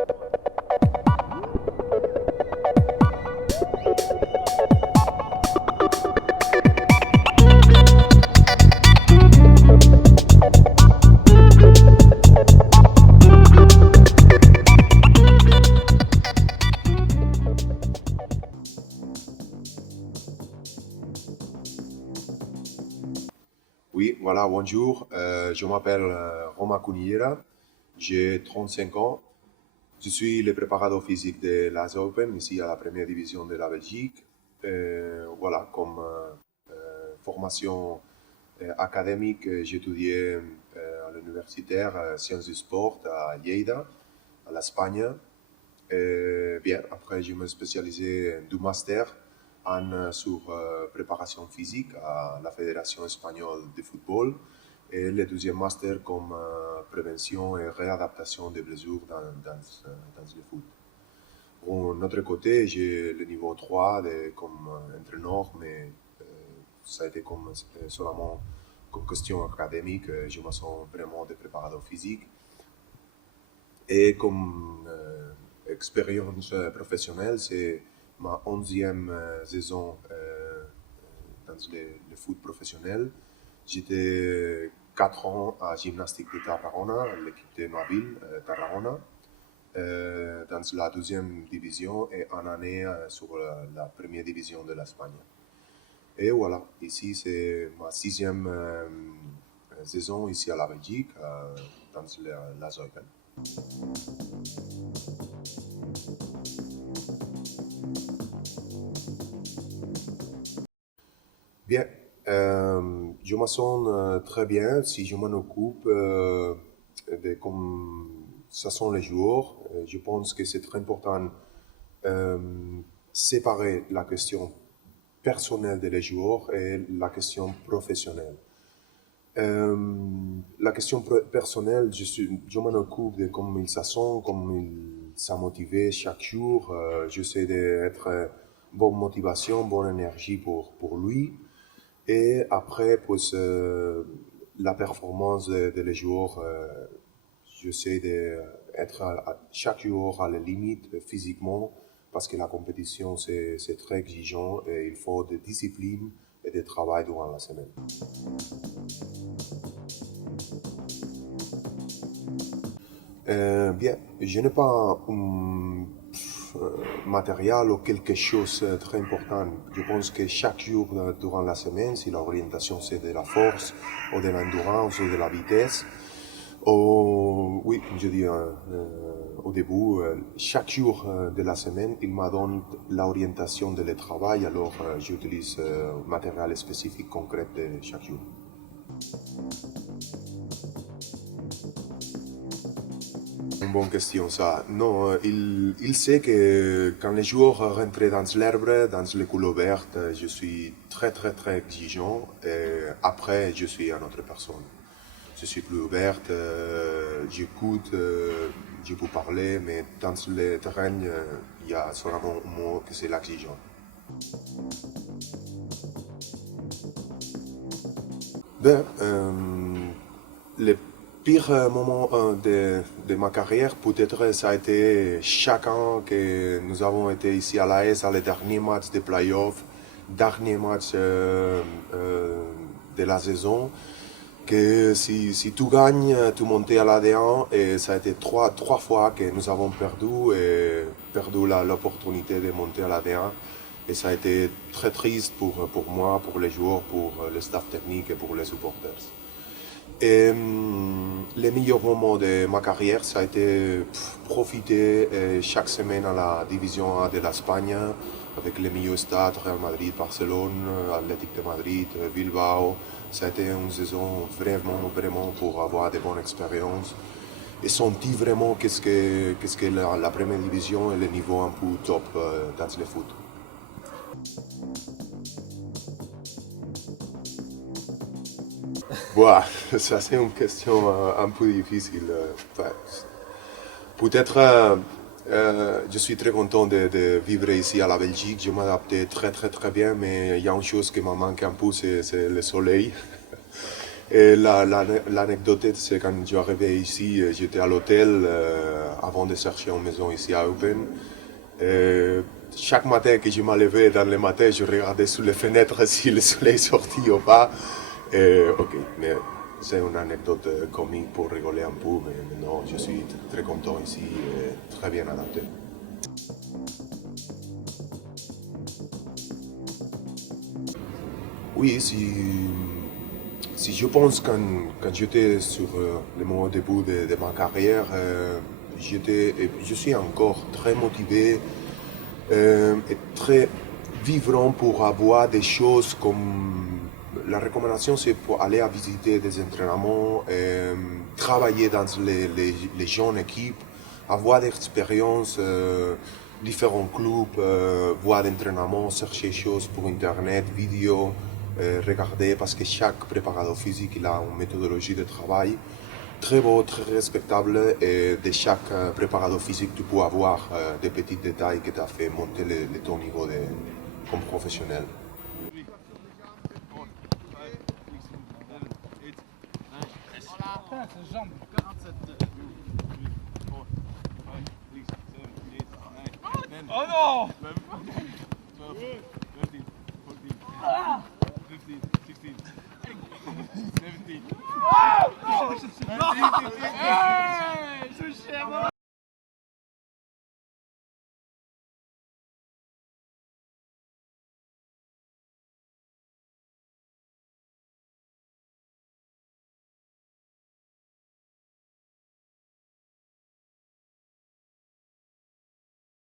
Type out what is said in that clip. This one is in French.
Oui, voilà, bonjour. Je m'appelle Roma Cunillera, j'ai 35 ans. Je suis le préparateur physique de l'AS Open, ici à la première division de la Belgique. Voilà, comme formation académique, j'ai étudié à l'universitaire Sciences du Sport à Lleida, à l'Espagne. Bien, après, je me spécialisé du master sur préparation physique à la Fédération espagnole de football et le deuxième master comme prévention et réadaptation des blessures dans le foot. Pour notre côté, j'ai le niveau 3 comme entraîneur, mais ça a été comme seulement comme question académique. Je me sens vraiment de préparateur physique. Et comme expérience professionnelle, c'est ma 11e saison dans le foot professionnel. J'étais 4 ans à Gymnastique de Tarragona, l'équipe de ma ville, Tarragona, dans la deuxième division et une année sur la première division de l'Espagne. Et voilà, ici c'est ma 6e saison ici à la Belgique, dans la Open. Bien, je me sens très bien si je m'en occupe de comme ça sont les joueurs. Je pense que c'est très important euh, séparer la question personnelle des joueurs et la question professionnelle. La question personnelle, je m'en occupe de comment ils se sentent, comment ils sont motivés chaque jour. J'essaie d'être bonne motivation, bonne énergie pour lui. Et après, pues, la performance de les joueurs, j'essaie d'être chaque jour à la limite physiquement parce que la compétition, c'est très exigeant et il faut de discipline et de travail durant la semaine. Bien, je n'ai pas un matériel ou quelque chose de très important. Je pense que chaque jour durant la semaine, si l'orientation c'est de la force ou de l'endurance ou de la vitesse, oui, je dis au début, chaque jour de la semaine, il me donne l'orientation de le travail, alors j'utilise matériel spécifique concret de chaque jour. Une bonne question, ça. Non, il sait que quand les joueurs rentrent dans l'herbe, dans les couleurs vertes, je suis très, très, très exigeant. Et après, je suis une autre personne. Je suis plus ouverte, j'écoute, je peux parler, mais dans le terrain, il y a seulement un mot que c'est l'exigence. Ben, le pire moment de ma carrière, peut-être ça a été chaque an que nous avons été ici à l'AS à les derniers matchs de playoff, dernier match de la saison, que si tu gagnes, tu montes à l'AD1 et ça a été trois fois que nous avons perdu l'opportunité de monter à l'AD1. Et ça a été très triste pour moi, pour les joueurs, pour le staff technique et pour les supporters. Et le meilleur moment de ma carrière, ça a été profiter chaque semaine à la Division A de l'Espagne avec les meilleurs stades, Real Madrid, Barcelone, Athletic de Madrid, Bilbao. Ça a été une saison vraiment pour avoir de bonnes expériences et sentir vraiment qu'est-ce que la première division et le niveau un peu top dans le foot. Voilà, ça c'est une question un peu difficile. Enfin, peut-être je suis très content de vivre ici à la Belgique. Je m'adapte très très très bien, mais il y a une chose qui me manque un peu, c'est le soleil. Et l'anecdote, c'est quand je suis arrivé ici, j'étais à l'hôtel avant de chercher une maison ici à Eupen. Chaque matin que je me levais dans le matin, je regardais sous les fenêtres si le soleil sortit ou pas. Ok, mais c'est une anecdote comique pour rigoler un peu, mais non, je suis très content ici, très bien adapté. Oui, si je pense quand j'étais sur le moment début de ma carrière, je suis encore très motivé et très vivant pour avoir des choses comme la recommandation, c'est pour aller à visiter des entraînements, travailler dans les jeunes équipes, avoir des expériences, différents clubs, voir l'entraînement, chercher des choses pour Internet, vidéos, regarder, parce que chaque préparateur physique il a une méthodologie de travail très beau, très respectable, et de chaque préparateur physique tu peux avoir des petits détails qui t'ont fait monter ton niveau comme professionnel. Oh non! 15, 16, 17, 18, 19, 20.